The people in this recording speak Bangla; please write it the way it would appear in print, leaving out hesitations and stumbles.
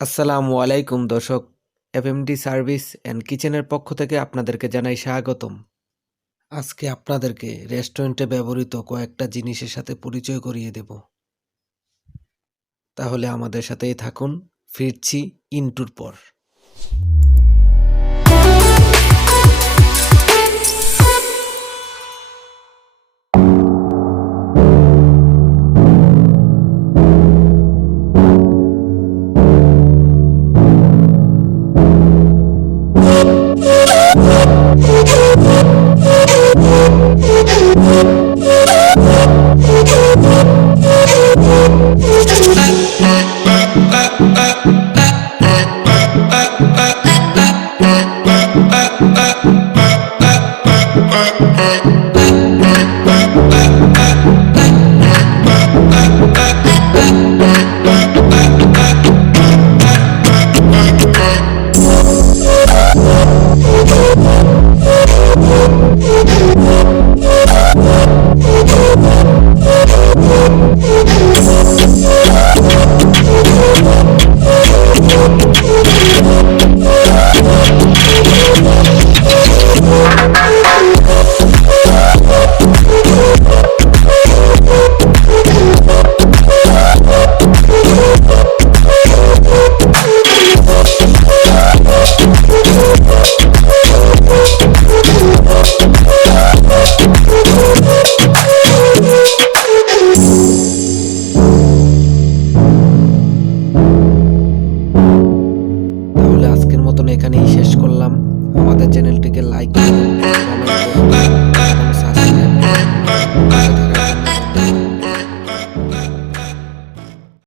আসসালামু আলাইকুম দর্শক, এফএমডি সার্ভিস অ্যান্ড কিচেনের পক্ষ থেকে আপনাদেরকে জানাই স্বাগতম। আজকে আপনাদেরকে রেস্টুরেন্টে ব্যবহৃত কয়েকটা জিনিসের সাথে পরিচয় করিয়ে দেব। তাহলে আমাদের সাথেই থাকুন, ফিরছি ইন্টুর পর।